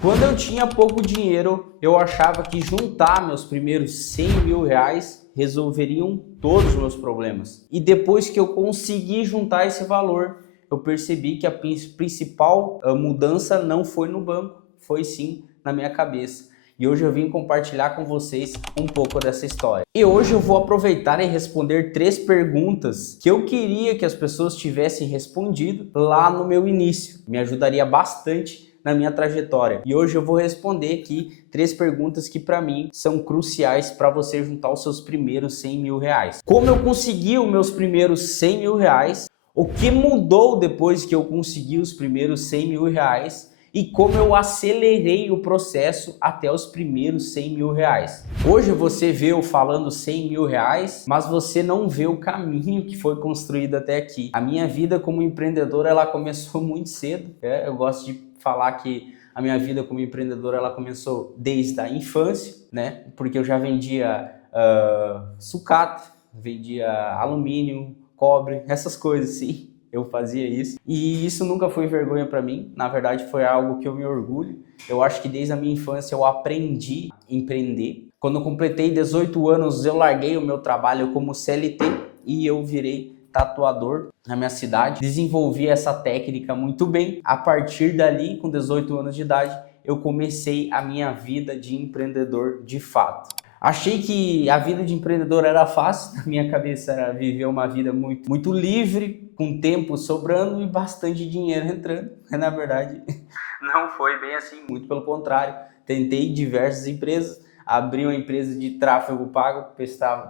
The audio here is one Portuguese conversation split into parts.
Quando eu tinha pouco dinheiro, eu achava que juntar meus primeiros 100 mil reais resolveriam todos os meus problemas. E depois que eu consegui juntar esse valor, eu percebi que a principal mudança não foi no banco, foi sim na minha cabeça. E hoje eu vim compartilhar com vocês um pouco dessa história. E hoje eu vou aproveitar e responder 3 perguntas que eu queria que as pessoas tivessem respondido lá no meu início. Me ajudaria bastante na minha trajetória. E hoje eu vou responder aqui 3 perguntas que para mim são cruciais para você juntar os seus primeiros 100 mil reais. Como eu consegui os meus primeiros 100 mil reais? O que mudou depois que eu consegui os primeiros 100 mil reais? E como eu acelerei o processo até os primeiros 100 mil reais. Hoje você vê eu falando 100 mil reais, mas você não vê o caminho que foi construído até aqui. A minha vida como empreendedor, ela começou muito cedo. Eu gosto de falar que a minha vida como empreendedor, ela começou desde a infância, né? Porque eu já vendia sucata, vendia alumínio, cobre, essas coisas assim. Eu fazia isso e isso nunca foi vergonha para mim, na verdade foi algo que eu me orgulho. Eu acho que desde a minha infância eu aprendi a empreender. Quando eu completei 18 anos eu larguei o meu trabalho como CLT e eu virei tatuador na minha cidade. Desenvolvi essa técnica muito bem. A partir dali, com 18 anos de idade, eu comecei a minha vida de empreendedor de fato. Achei que a vida de empreendedor era fácil, na minha cabeça era viver uma vida muito livre, com tempo sobrando e bastante dinheiro entrando. Na verdade, não foi bem assim, muito pelo contrário. Tentei diversas empresas, abri uma empresa de tráfego pago,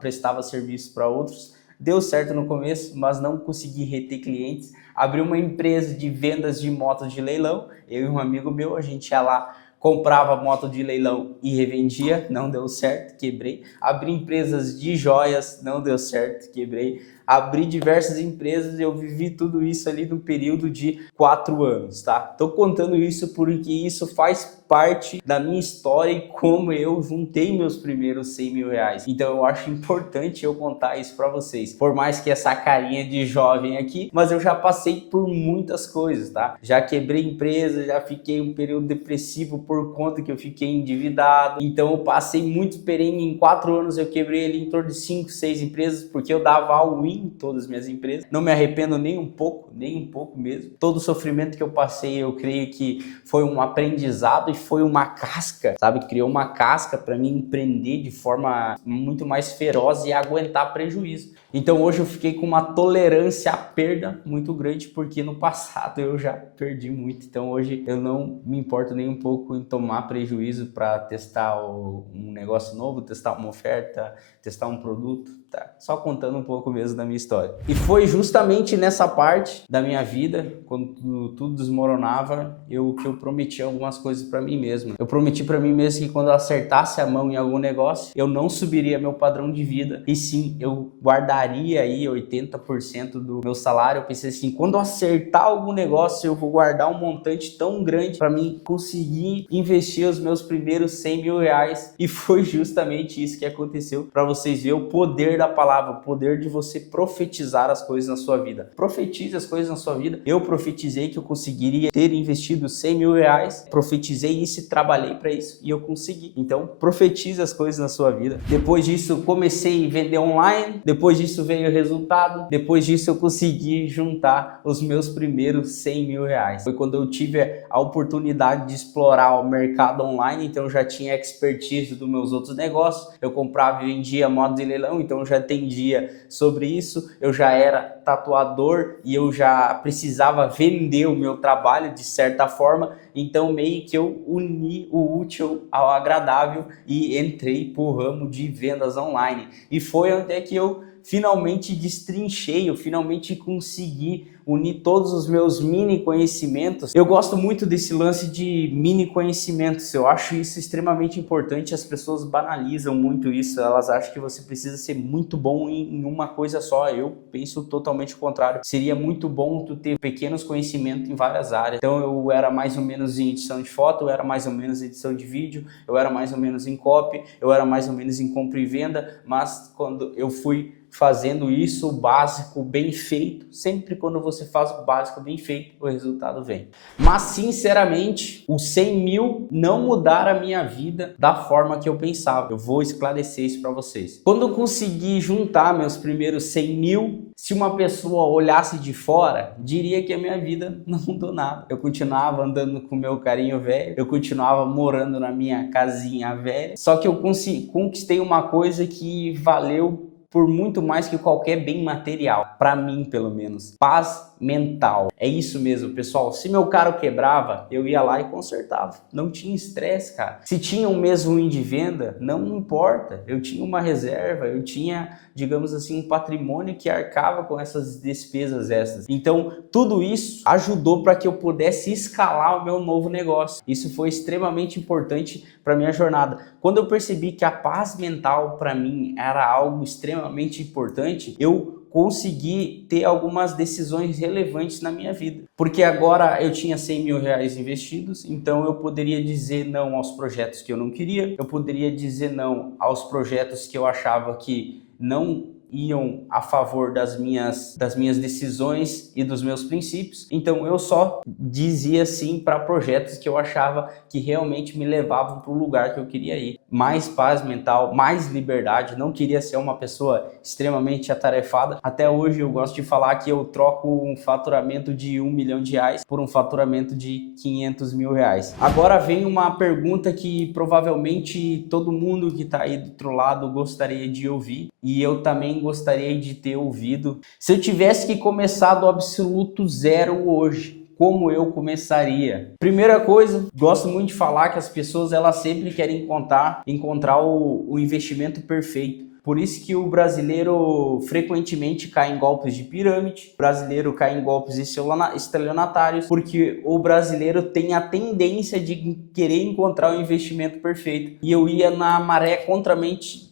prestava serviço para outros. Deu certo no começo, mas não consegui reter clientes. Abri uma empresa de vendas de motos de leilão, eu e um amigo meu, a gente ia lá, comprava moto de leilão e revendia, não deu certo, quebrei. Abri empresas de joias, não deu certo, quebrei. Abri diversas empresas e eu vivi tudo isso ali no período de 4 anos, tá? Tô contando isso porque isso faz parte da minha história e como eu juntei meus primeiros 100 mil reais. Então eu acho importante eu contar isso para vocês. Por mais que essa carinha de jovem aqui, mas eu já passei por muitas coisas, tá? Já quebrei empresa, já fiquei um período depressivo por conta que eu fiquei endividado. Então eu passei muito perrengue. Em 4 anos eu quebrei ali em torno de 5, 6 empresas porque eu dava all-in em todas as minhas empresas. Não me arrependo nem um pouco mesmo. Todo o sofrimento que eu passei, eu creio que foi um aprendizado e foi uma casca, sabe? Criou uma casca para mim empreender de forma muito mais feroz e aguentar prejuízo. Então hoje eu fiquei com uma tolerância à perda muito grande porque no passado eu já perdi muito. Então hoje eu não me importo nem um pouco em tomar prejuízo para testar um negócio novo, testar uma oferta, testar um produto, tá? Só contando um pouco mesmo da minha história. E foi justamente nessa parte da minha vida, quando tudo desmoronava, que eu prometi algumas coisas para mim mesmo. Eu prometi para mim mesmo que quando eu acertasse a mão em algum negócio, eu não subiria meu padrão de vida, e sim, eu guardaria aí 80% do meu salário. Eu pensei assim, quando eu acertar algum negócio, eu vou guardar um montante tão grande para mim conseguir investir os meus primeiros 100 mil reais. E foi justamente isso que aconteceu, para vocês verem o poder da palavra, o poder de você profetizar as coisas na sua vida. Profetize as coisas na sua vida. Eu profetizei que eu conseguiria ter investido 100 mil reais, profetizei isso e trabalhei para isso e eu consegui. Então, profetize as coisas na sua vida. Depois disso, comecei a vender online, depois disso veio o resultado, depois disso eu consegui juntar os meus primeiros 100 mil reais. Foi quando eu tive a oportunidade de explorar o mercado online, então eu já tinha expertise dos meus outros negócios, eu comprava e vendia motos de leilão, então eu já entendia sobre isso, eu já era tatuador e eu já precisava vender o meu trabalho de certa forma, então meio que eu uni o útil ao agradável e entrei pro ramo de vendas online. E foi até que eu finalmente destrinchei, eu finalmente consegui unir todos os meus mini conhecimentos. Eu gosto muito desse lance de mini conhecimentos, eu acho isso extremamente importante. As pessoas banalizam muito isso, elas acham que você precisa ser muito bom em uma coisa só. Eu penso totalmente o contrário, seria muito bom tu ter pequenos conhecimentos em várias áreas. Então eu era mais ou menos em edição de foto, eu era mais ou menos em edição de vídeo, eu era mais ou menos em copy, eu era mais ou menos em compra e venda, mas quando eu fui fazendo isso, o básico bem feito. Sempre quando você faz o básico bem feito, o resultado vem. Mas sinceramente, os 100 mil não mudaram a minha vida da forma que eu pensava. Eu vou esclarecer isso para vocês. Quando eu consegui juntar meus primeiros 100 mil, se uma pessoa olhasse de fora, diria que a minha vida não mudou nada. Eu continuava andando com o meu carrinho velho, eu continuava morando na minha casinha velha, só que eu conquistei uma coisa que valeu por muito mais que qualquer bem material, para mim pelo menos, paz mental. É isso mesmo, pessoal. Se meu carro quebrava, eu ia lá e consertava. Não tinha estresse, cara. Se tinha um mês ruim de venda, não importa. Eu tinha uma reserva, eu tinha, digamos assim, um patrimônio que arcava com essas despesas extras. Então, tudo isso ajudou para que eu pudesse escalar o meu novo negócio. Isso foi extremamente importante para minha jornada. Quando eu percebi que a paz mental para mim era algo extremamente importante, eu consegui ter algumas decisões relevantes na minha vida. Porque agora eu tinha 100 mil reais investidos, então eu poderia dizer não aos projetos que eu não queria, eu poderia dizer não aos projetos que eu achava que não iam a favor das minhas decisões e dos meus princípios. Então eu só dizia sim para projetos que eu achava que realmente me levavam para o lugar que eu queria ir. Mais paz mental, mais liberdade. Não queria ser uma pessoa extremamente atarefada. Até hoje eu gosto de falar que eu troco um faturamento de 1 milhão de reais por um faturamento de 500 mil reais. Agora vem uma pergunta que provavelmente todo mundo que está aí do outro lado gostaria de ouvir, e eu também gostaria de ter ouvido. Se eu tivesse que começar do absoluto zero hoje, como eu começaria? Primeira coisa, gosto muito de falar que as pessoas elas sempre querem encontrar o investimento perfeito. Por isso que o brasileiro frequentemente cai em golpes de pirâmide, o brasileiro cai em golpes estelionatários, porque o brasileiro tem a tendência de querer encontrar o investimento perfeito. E eu ia na maré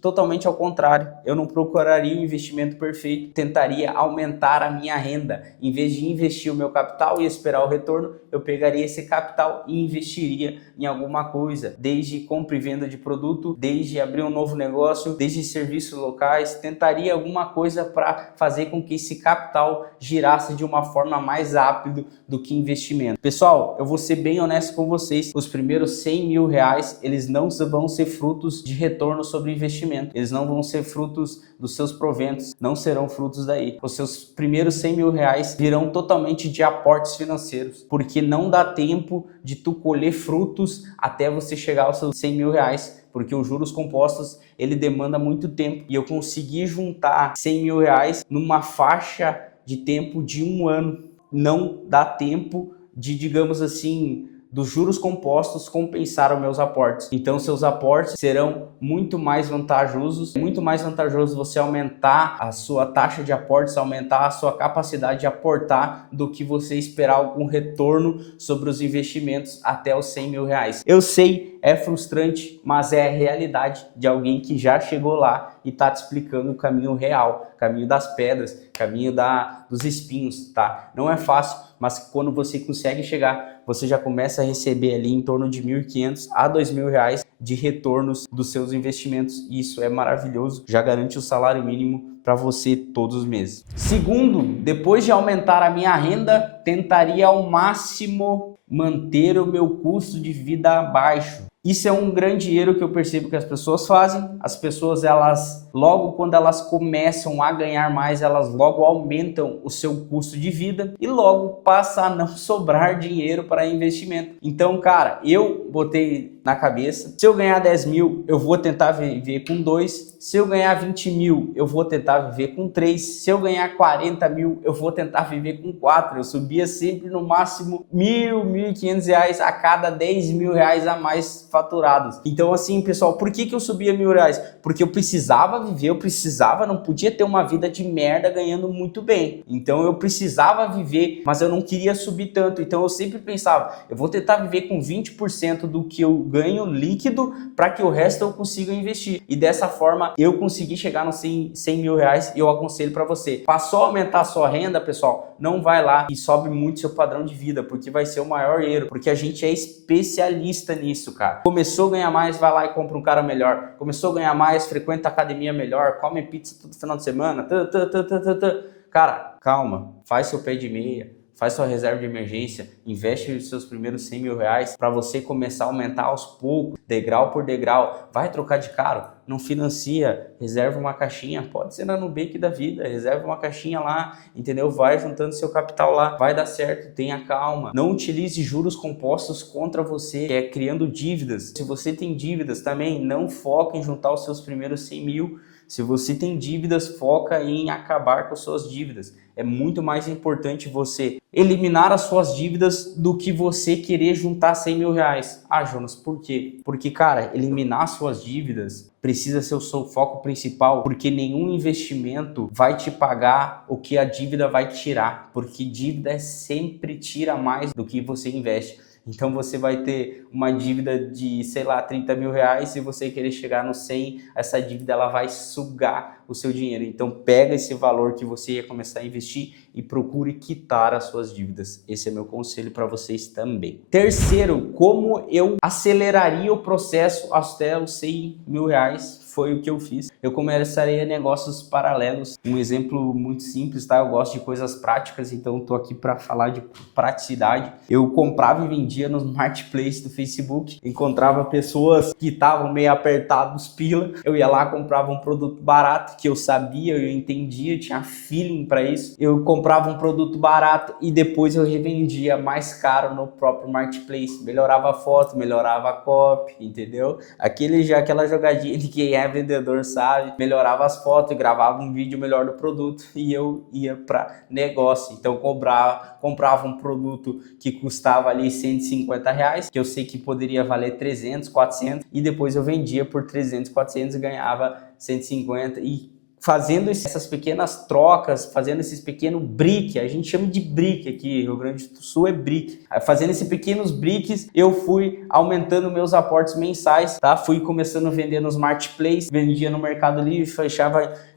totalmente ao contrário. Eu não procuraria o investimento perfeito, tentaria aumentar a minha renda. Em vez de investir o meu capital e esperar o retorno, eu pegaria esse capital e investiria em alguma coisa, desde compra e venda de produto, desde abrir um novo negócio, desde serviços locais, tentaria alguma coisa para fazer com que esse capital girasse de uma forma mais rápida do que investimento. Pessoal, eu vou ser bem honesto com vocês, os primeiros 100 mil reais, eles não vão ser frutos de retorno sobre investimento, eles não vão ser frutos dos seus proventos, não serão frutos daí. Os seus primeiros 100 mil reais virão totalmente de aportes financeiros, porque não dá tempo de tu colher frutos até você chegar aos seus 100 mil reais, porque os juros compostos ele demanda muito tempo, e eu consegui juntar 100 mil reais numa faixa de tempo de 1 ano. Não dá tempo de, digamos assim, dos juros compostos compensar os meus aportes. Então seus aportes serão muito mais vantajosos. É muito mais vantajoso você aumentar a sua taxa de aportes, aumentar a sua capacidade de aportar, do que você esperar algum retorno sobre os investimentos até os 100 mil reais. Eu sei, é frustrante, mas é a realidade de alguém que já chegou lá e tá te explicando o caminho real, caminho das pedras, caminho dos espinhos, tá? Não é fácil, mas quando você consegue chegar, você já começa a receber ali em torno de 1.500 a 2.000 reais de retornos dos seus investimentos. E isso é maravilhoso, já garante o salário mínimo para você todos os meses. Segundo, depois de aumentar a minha renda, tentaria ao máximo manter o meu custo de vida baixo. Isso é um grande erro que eu percebo que as pessoas fazem. As pessoas, elas logo quando elas começam a ganhar mais, elas logo aumentam o seu custo de vida e logo passa a não sobrar dinheiro para investimento. Então, cara, eu botei na cabeça, se eu ganhar 10 mil, eu vou tentar viver com 2. Se eu ganhar 20 mil, eu vou tentar viver com 3. Se eu ganhar 40 mil, eu vou tentar viver com 4. Eu subia sempre no máximo 1.000, 1.500 reais a cada 10 mil reais a mais faturados. Então assim, pessoal, por que eu subia 1.000 reais? Porque eu precisava viver, não podia ter uma vida de merda ganhando muito bem. Então eu precisava viver, mas eu não queria subir tanto. Então eu sempre pensava, eu vou tentar viver com 20% do que eu ganho líquido para que o resto eu consiga investir. E dessa forma eu consegui chegar nos 100 mil reais e eu aconselho para você. Passou a aumentar a sua renda, pessoal, não vai lá e sobe muito seu padrão de vida, porque vai ser o maior erro, porque a gente é especialista nisso, cara. Começou a ganhar mais, vai lá e compra um cara melhor. Começou a ganhar mais, frequenta a academia melhor, come pizza todo final de semana. Cara, calma, faz seu pé de meia, faz sua reserva de emergência, investe os seus primeiros 100 mil reais para você começar a aumentar aos poucos, degrau por degrau. Vai trocar de carro, não financia, reserva uma caixinha, pode ser na Nubank da vida, reserva uma caixinha lá, entendeu? Vai juntando seu capital lá, vai dar certo, tenha calma. Não utilize juros compostos contra você, que é criando dívidas. Se você tem dívidas também, não foca em juntar os seus primeiros 100 mil. Se você tem dívidas, foca em acabar com as suas dívidas. É muito mais importante você eliminar as suas dívidas do que você querer juntar 100 mil reais. Ah, Jonas, por quê? Porque, cara, eliminar suas dívidas precisa ser o seu foco principal, porque nenhum investimento vai te pagar o que a dívida vai tirar, porque dívida sempre tira mais do que você investe. Então você vai ter uma dívida de, sei lá, 30 mil reais, se você querer chegar no 100, essa dívida ela vai sugar o seu dinheiro. Então pega esse valor que você ia começar a investir e procure quitar as suas dívidas. Esse é meu conselho para vocês também. Terceiro, como eu aceleraria o processo até os 100 mil reais? Foi o que eu fiz. Eu começaria negócios paralelos. Um exemplo muito simples, tá? Eu gosto de coisas práticas, então tô aqui para falar de praticidade. Eu comprava e vendia nos marketplaces do Facebook. Encontrava pessoas que estavam meio apertados pila. Eu ia lá, comprava um produto barato que eu sabia, eu entendia, eu tinha feeling para isso. Eu comprava um produto barato e depois eu revendia mais caro no próprio marketplace. Melhorava a foto, melhorava a copy, entendeu? Aquela jogadinha de quem é vendedor sabe, melhorava as fotos e gravava um vídeo melhor do produto e eu ia para negócio. Então comprava um produto que custava ali 150 reais, que eu sei que poderia valer 300, 400 e depois eu vendia por 300, 400 e ganhava 150 e fazendo essas pequenas trocas, fazendo esses pequenos brick, a gente chama de brick aqui, Rio Grande do Sul é brick. Fazendo esses pequenos bricks, eu fui aumentando meus aportes mensais, tá? Fui começando a vender nos marketplaces, vendia no Mercado Livre,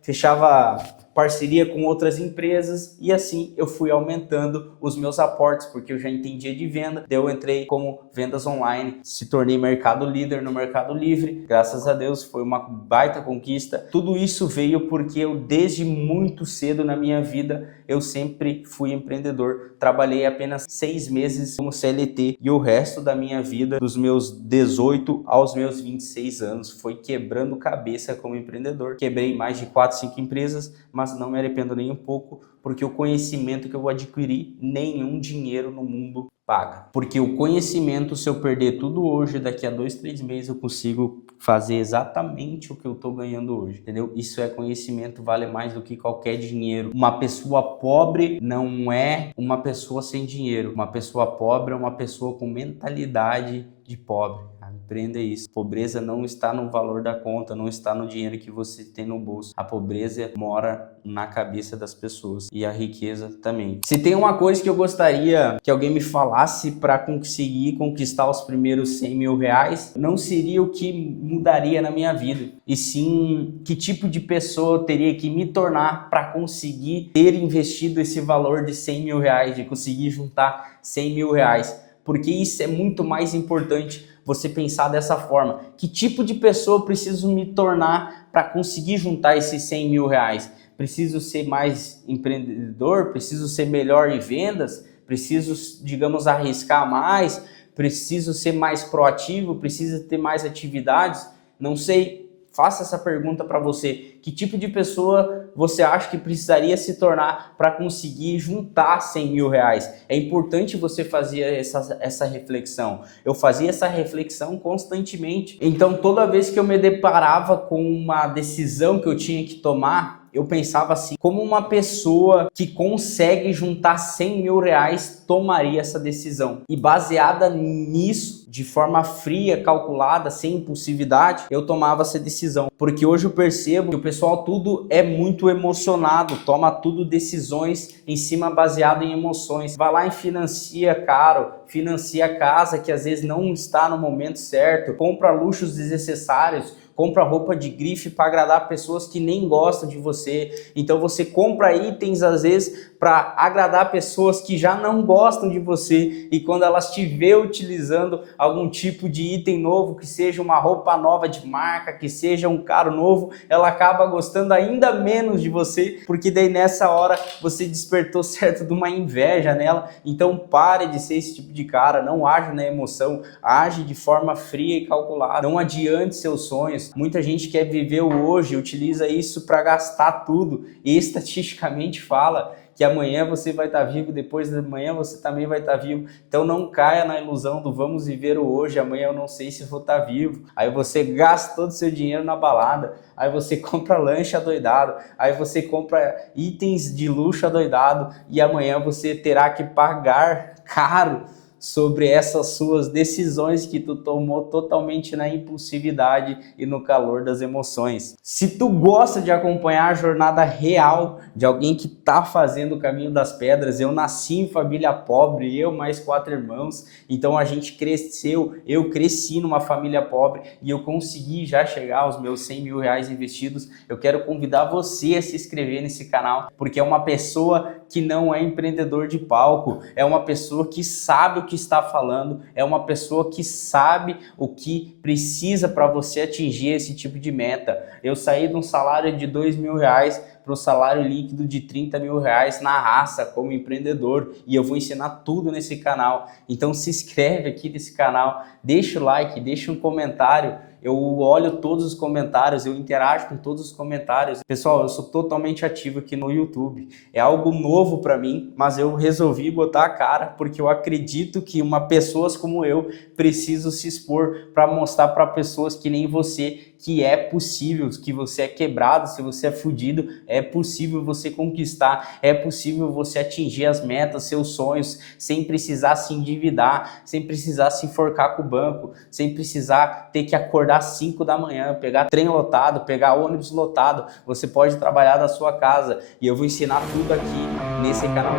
fechava parceria com outras empresas e assim eu fui aumentando os meus aportes, porque eu já entendia de venda, daí eu entrei como vendas online, se tornei mercado líder no Mercado Livre, graças a Deus foi uma baita conquista. Tudo isso veio porque eu desde muito cedo na minha vida eu sempre fui empreendedor, trabalhei apenas 6 meses como CLT e o resto da minha vida, dos meus 18 aos meus 26 anos, foi quebrando cabeça como empreendedor. Quebrei mais de 4, 5 empresas, mas não me arrependo nem um pouco, porque o conhecimento que eu adquiri, nenhum dinheiro no mundo paga. Porque o conhecimento, se eu perder tudo hoje, daqui a 2, 3 meses eu consigo fazer exatamente o que eu tô ganhando hoje, entendeu? Isso é conhecimento, vale mais do que qualquer dinheiro. Uma pessoa pobre não é uma pessoa sem dinheiro. Uma pessoa pobre é uma pessoa com mentalidade de pobre. Aprenda isso. A pobreza não está no valor da conta, não está no dinheiro que você tem no bolso. A pobreza mora na cabeça das pessoas e a riqueza também. Se tem uma coisa que eu gostaria que alguém me falasse para conseguir conquistar os primeiros 100 mil reais, não seria o que mudaria na minha vida, e sim que tipo de pessoa eu teria que me tornar para conseguir ter investido esse valor de 100 mil reais, de conseguir juntar 100 mil reais, porque isso é muito mais importante. Você pensar dessa forma, que tipo de pessoa eu preciso me tornar para conseguir juntar esses 100 mil reais? Preciso ser mais empreendedor? Preciso ser melhor em vendas? Preciso, digamos, arriscar mais? Preciso ser mais proativo? Preciso ter mais atividades? Não sei. Faça essa pergunta para você. Que tipo de pessoa você acha que precisaria se tornar para conseguir juntar 100 mil reais? É importante você fazer essa reflexão. Eu fazia essa reflexão constantemente. Então, toda vez que eu me deparava com uma decisão que eu tinha que tomar, eu pensava assim, como uma pessoa que consegue juntar 100 mil reais tomaria essa decisão? E baseada nisso, de forma fria, calculada, sem impulsividade, eu tomava essa decisão. Porque hoje eu percebo que o pessoal tudo é muito emocionado, toma tudo decisões em cima baseado em emoções. Vai lá e financia caro, financia a casa que às vezes não está no momento certo, compra luxos desnecessários, compra roupa de grife para agradar pessoas que nem gostam de você. Então você compra itens às vezes para agradar pessoas que já não gostam de você, e quando elas te vê utilizando algum tipo de item novo, que seja uma roupa nova de marca, que seja um carro novo, ela acaba gostando ainda menos de você, porque daí nessa hora você despertou certo de uma inveja nela. Então pare de ser esse tipo de cara, não age na emoção, age de forma fria e calculada, não adiante seus sonhos. Muita gente quer viver o hoje, utiliza isso para gastar tudo, e estatisticamente fala que amanhã você vai estar vivo, depois de amanhã você também vai estar vivo. Então não caia na ilusão do vamos viver o hoje, amanhã eu não sei se vou estar vivo. Aí você gasta todo o seu dinheiro na balada, aí você compra lanche adoidado, aí você compra itens de luxo adoidado, e amanhã você terá que pagar caro sobre essas suas decisões que tu tomou totalmente na impulsividade e no calor das emoções. Se tu gosta de acompanhar a jornada real de alguém que tá fazendo o caminho das pedras, eu nasci em família pobre, eu mais 4 irmãos, então a gente cresceu, eu cresci numa família pobre e eu consegui já chegar aos meus 100 mil reais investidos. Eu quero convidar você a se inscrever nesse canal, porque é uma pessoa que não é empreendedor de palco, é uma pessoa que sabe o que está falando, é uma pessoa que sabe o que precisa para você atingir esse tipo de meta. Eu saí de um salário de 2 mil reais para o salário líquido de 30 mil reais na raça como empreendedor, e eu vou ensinar tudo nesse canal. Então se inscreve aqui nesse canal, deixa o like, deixa um comentário. Eu olho todos os comentários, eu interajo com todos os comentários. Pessoal, eu sou totalmente ativo aqui no YouTube. É algo novo para mim, mas eu resolvi botar a cara porque eu acredito que pessoas como eu precisam se expor para mostrar para pessoas que nem você que é possível, que você é quebrado, se você é fudido, é possível você conquistar, é possível você atingir as metas, seus sonhos, sem precisar se endividar, sem precisar se enforcar com o banco, sem precisar ter que acordar às 5 da manhã, pegar trem lotado, pegar ônibus lotado. Você pode trabalhar da sua casa, e eu vou ensinar tudo aqui nesse canal.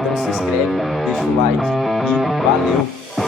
Então se inscreve, deixa o like e valeu!